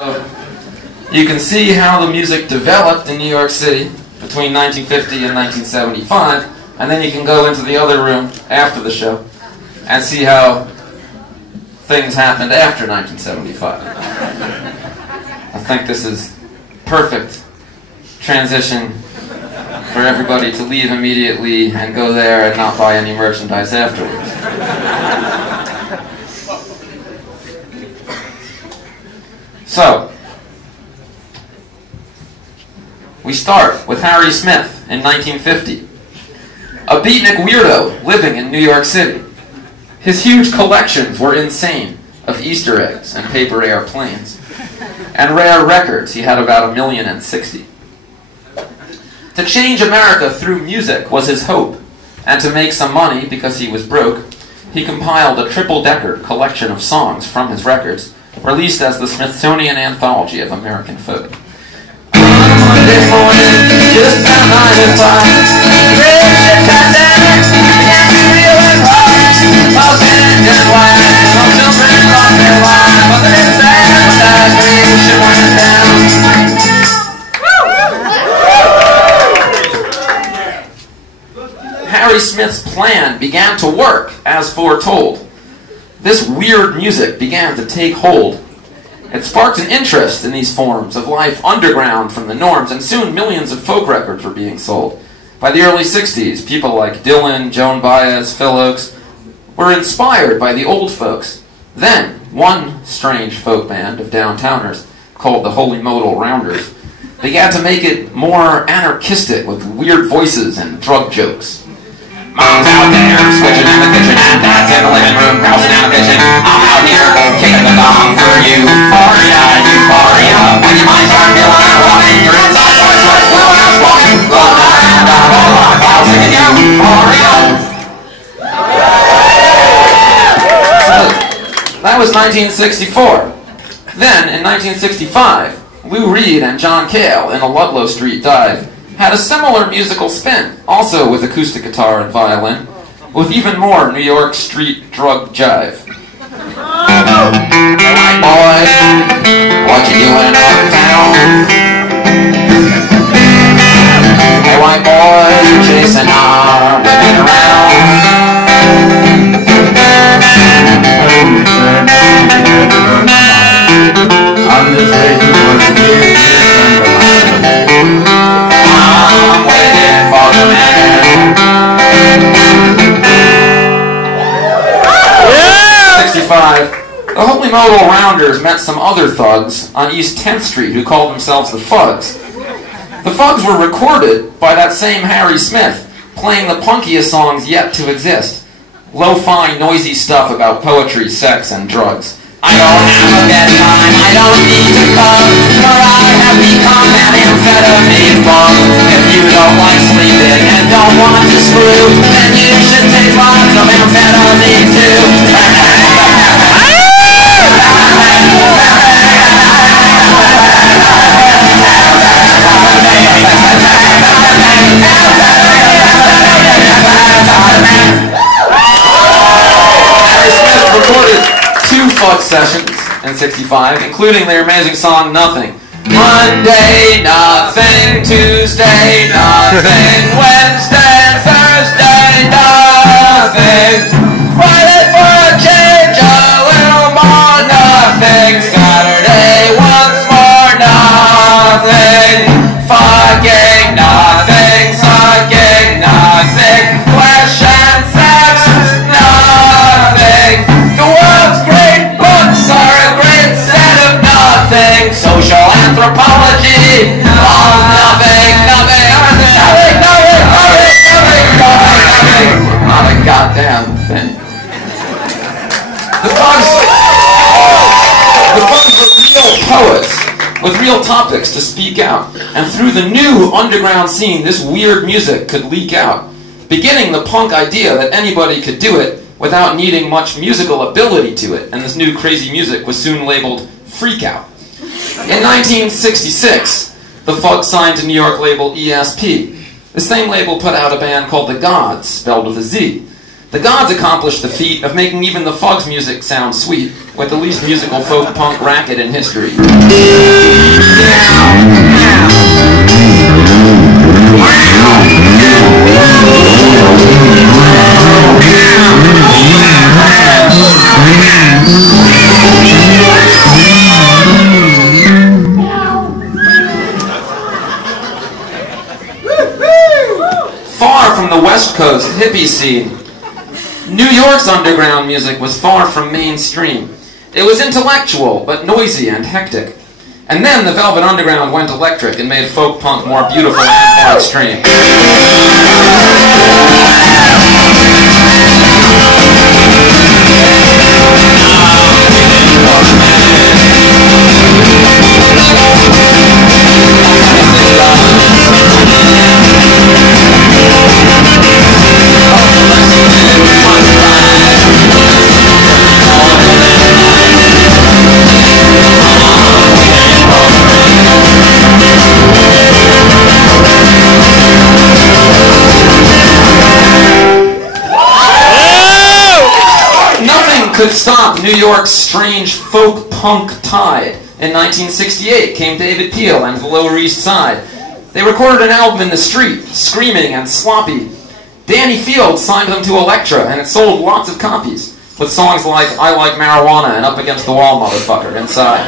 You can see how the music developed in New York City between 1950 and 1975, and then you can go into the other room after the show and see how things happened after 1975. I think this is perfect transition for everybody to leave immediately and go there and not buy any merchandise afterwards. So, we start with Harry Smith in 1950, a beatnik weirdo living in New York City. His huge collections were insane of Easter eggs and paper airplanes, and rare records. He had about 1,060,000. To change America through music was his hope, and to make some money because he was broke, he compiled a triple-decker collection of songs from his records, released as the Smithsonian Anthology of American Folk. Monday morning, just about 9 to 5, great Titanic began to reel and rock. Husband and wife, no children lost their lives, but the sad creation went down. Harry Smith's plan began to work as foretold. This weird music began to take hold. It sparked an interest in these forms of life underground from the norms, and soon millions of folk records were being sold. By the early 60s, people like Dylan, Joan Baez, Phil Oakes were inspired by the old folks. Then, one strange folk band of downtowners, called the Holy Modal Rounders, began to make it more anarchistic with weird voices and drug jokes. Mom's out there, switching in the kitchen, and Dad's in the living room, grousing down the kitchen. I'm out here, kicking the gong for euphoria, euphoria. When your mind starts feeling unwanted, you're inside, starts blue house walking, flow and I'm singing euphoria. So, that was 1964. Then, in 1965, Lou Reed and John Cale in a Ludlow Street dive had a similar musical spin, also with acoustic guitar and violin, with even more New York street drug jive. Hey, white boy, what you doing uptown? Hey, white boy, you're chasing our women around. I'm just waiting for the kids to I'm waiting for the man. 65. The Holy Modal Rounders met some other thugs on East 10th Street who called themselves the Fugs. The Fugs were recorded by that same Harry Smith, playing the punkiest songs yet to exist. Lo-fi, noisy stuff about poetry, sex, and drugs. I don't have a bedtime, I don't need to come, for I have become an amphetamine bum. If you don't like sleeping and don't want to screw, then you should take lots of amphetamine too. Harry Smith recorded 2 fuck sessions in 65, including their amazing song Nothing. Monday, nothing. Tuesday, nothing. Wednesday, Thursday, nothing. Friday for a change, a little more nothing. Saturday, once more nothing. Fucking nothing, sucking nothing. Flesh and sex, nothing. The world's great books are a great set of nothing. Social anthropology, all nothing, nothing, nothing, nothing, nothing, nothing, nothing, not a goddamn thing. The Fugs were real poets with real topics to speak out, and through the new underground scene, this weird music could leak out, beginning the punk idea that anybody could do it without needing much musical ability to it, and this new crazy music was soon labeled freak out. In 1966, the Fugs signed to New York label ESP. The same label put out a band called The Gods, spelled with a Z. The gods accomplished the feat of making even the Fugs music sound sweet, with the least musical folk punk racket in history. Far from the West Coast hippie scene, New York's underground music was far from mainstream. It was intellectual, but noisy and hectic. And then the Velvet Underground went electric and made folk punk more beautiful and more extreme. Could stop New York's strange folk punk tide. In 1968 came David Peel and the Lower East Side. They recorded an album in the street, screaming and sloppy. Danny Fields signed them to Elektra, and it sold lots of copies, with songs like I Like Marijuana and Up Against the Wall, Motherfucker inside.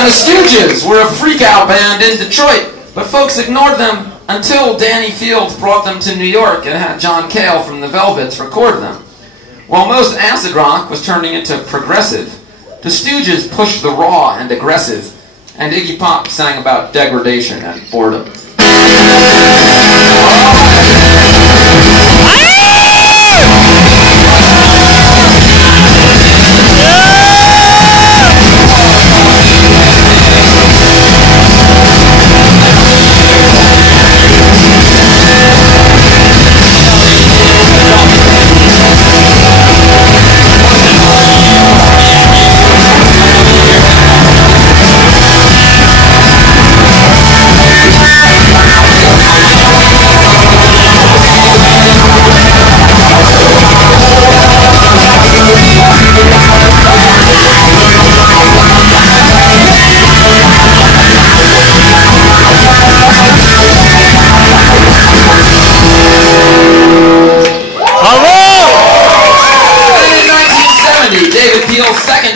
The Stooges were a freak-out band in Detroit, but folks ignored them until Danny Fields brought them to New York and had John Cale from the Velvets record them. While most acid rock was turning into progressive, the Stooges pushed the raw and aggressive, and Iggy Pop sang about degradation and boredom.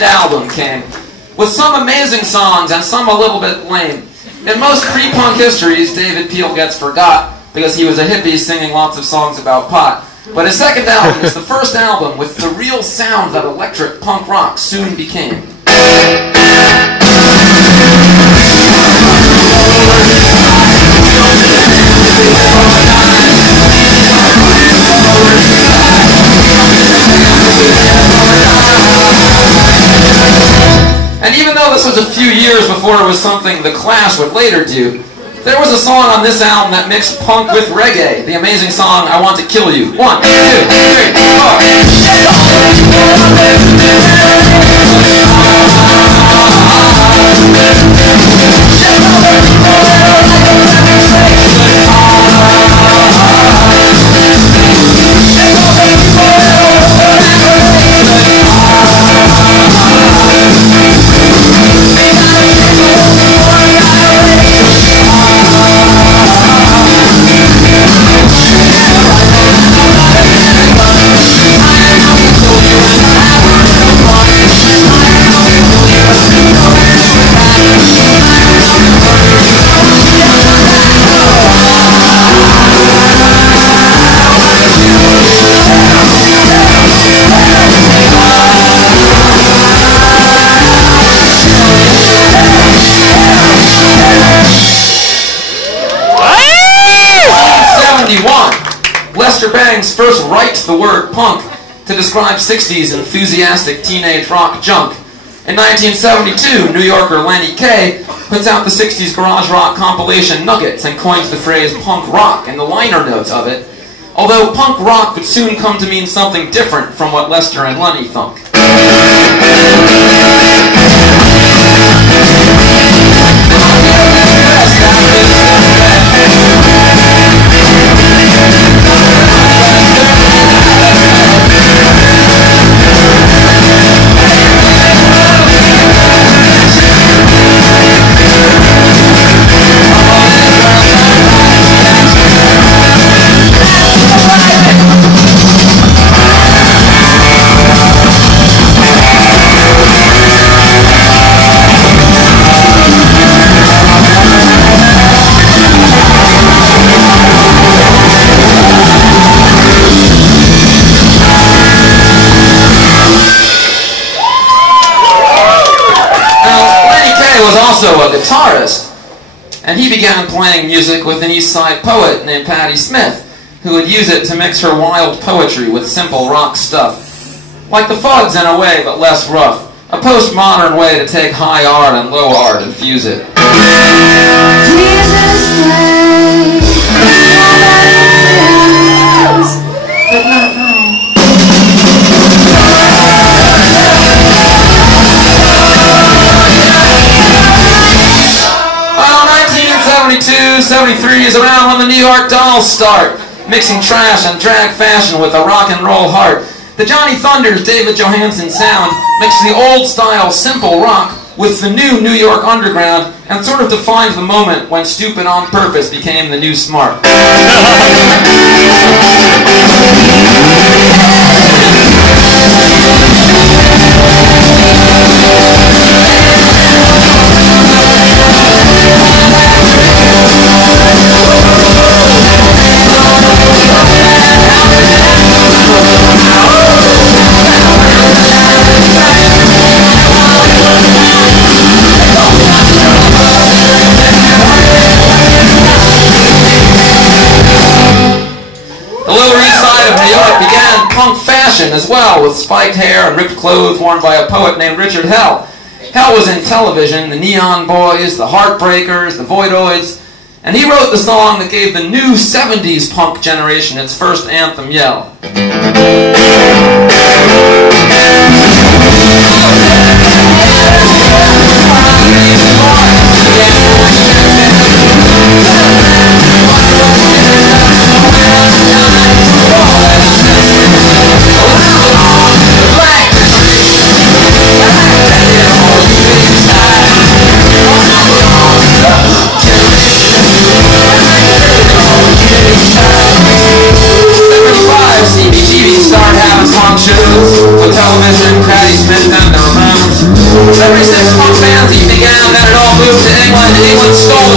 Album came with some amazing songs and some a little bit lame. In most pre-punk histories, David Peel gets forgot because he was a hippie singing lots of songs about pot. But his second album is the first album with the real sound that electric punk rock soon became. And even though this was a few years before it was something The Clash would later do, there was a song on this album that mixed punk with reggae, the amazing song I Want to Kill You. 1, 2, 3, Lester Bang's first right to the word punk to describe 60s enthusiastic teenage rock junk. In 1972, New Yorker Lenny Kaye puts out the 60s garage rock compilation Nuggets and coins the phrase punk rock in the liner notes of it, although punk rock would soon come to mean something different from what Lester and Lenny thunk. Also a guitarist, and he began playing music with an East Side poet named Patti Smith, who would use it to mix her wild poetry with simple rock stuff. Like the Fugs in a way, but less rough. A postmodern way to take high art and low art and fuse it. Jesus but not mine. Well, 1972-73 is around when the New York Dolls start, mixing trash and drag fashion with a rock and roll heart. The Johnny Thunders' David Johansen sound mixes the old-style simple rock with the new New York underground and sort of defines the moment when stupid on purpose became the new smart. Punk fashion as well, with spiked hair and ripped clothes worn by a poet named Richard Hell. Hell was in television, the Neon Boys, the Heartbreakers, the Voidoids, and he wrote the song that gave the new 70s punk generation its first anthem yell. With television, Patti Smith and the Ramones. Every 6 punk bands he began, then it all moved to England. England stole